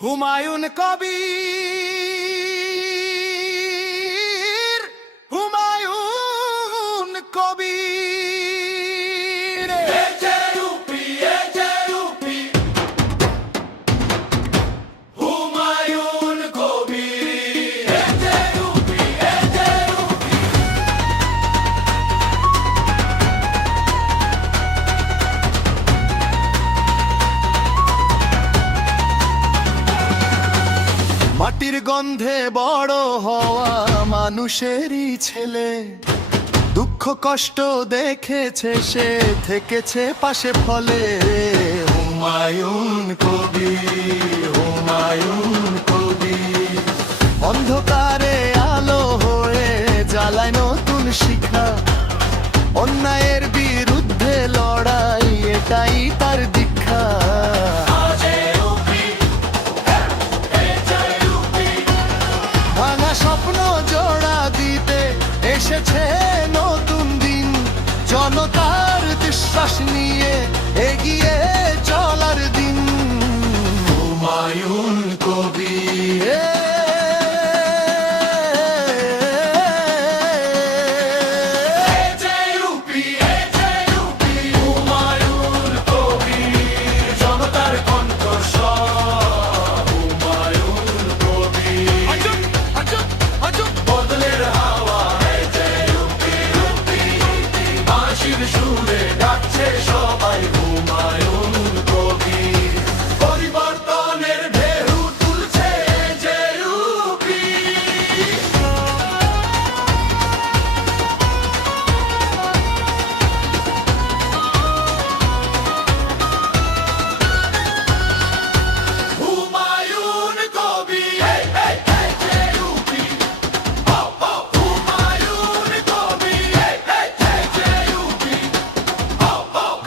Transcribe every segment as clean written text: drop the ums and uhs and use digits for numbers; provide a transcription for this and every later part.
হুমায়ুন কবির, হুমায়ুন কবির, হুমায়ুন কবির। মাটির গন্ধে বড় হওয়া মানুষেরই ছেলে, দুঃখ কষ্ট দেখেছে সে, থেকেছে পাশে ফলে। হুমায়ুন কবির, হুমায়ুন কবির। অন্ধকারে আলো হয়ে জ্বালায় নতুন শিখা, অন্যায়ের বিরুদ্ধে লড়াই এটাই তার দীক্ষা। ভাঙা স্বপ্ন জোড়া দিতে এসেছে নতুন দিন, জনতার বিশ্বাস নিয়ে এগিয়ে চলার দিন। হুমায়ুন কবির, হুমায়ুন কবির, জনতার কণ্ঠস্বর। হুমায়ুন কবির, বদলের হাওয়া, বাঁশির সুরে ডাকছে সবাই। হুমায়ুন কবির, পরিবর্তনের ঢেউ তুলছে যে রূপী। হুমায়ুন কবির,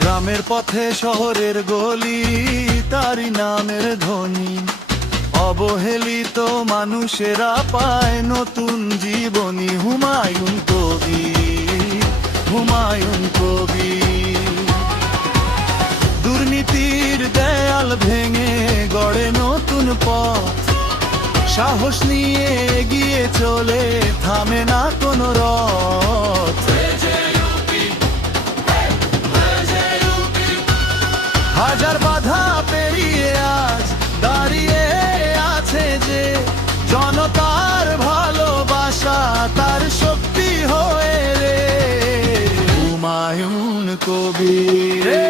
গ্রামের পথে শহরের গলি তারি নামের ধ্বনি, অবহেলিত মানুষেরা পায় নতুন জীবনী। হুমায়ুন কবির, হুমায়ুন কবির। দুর্নীতির দেয়াল ভেঙে গড়ে নতুন পথ, সাহস নিয়ে এগিয়ে চলে থামে না কোনো রথ। হাজার বাধা পেরিয়ে আজ দাঁড়িয়ে আছে যে, জনতার ভালোবাসা তার শক্তি হয়ে রে। হুমায়ুন কবির।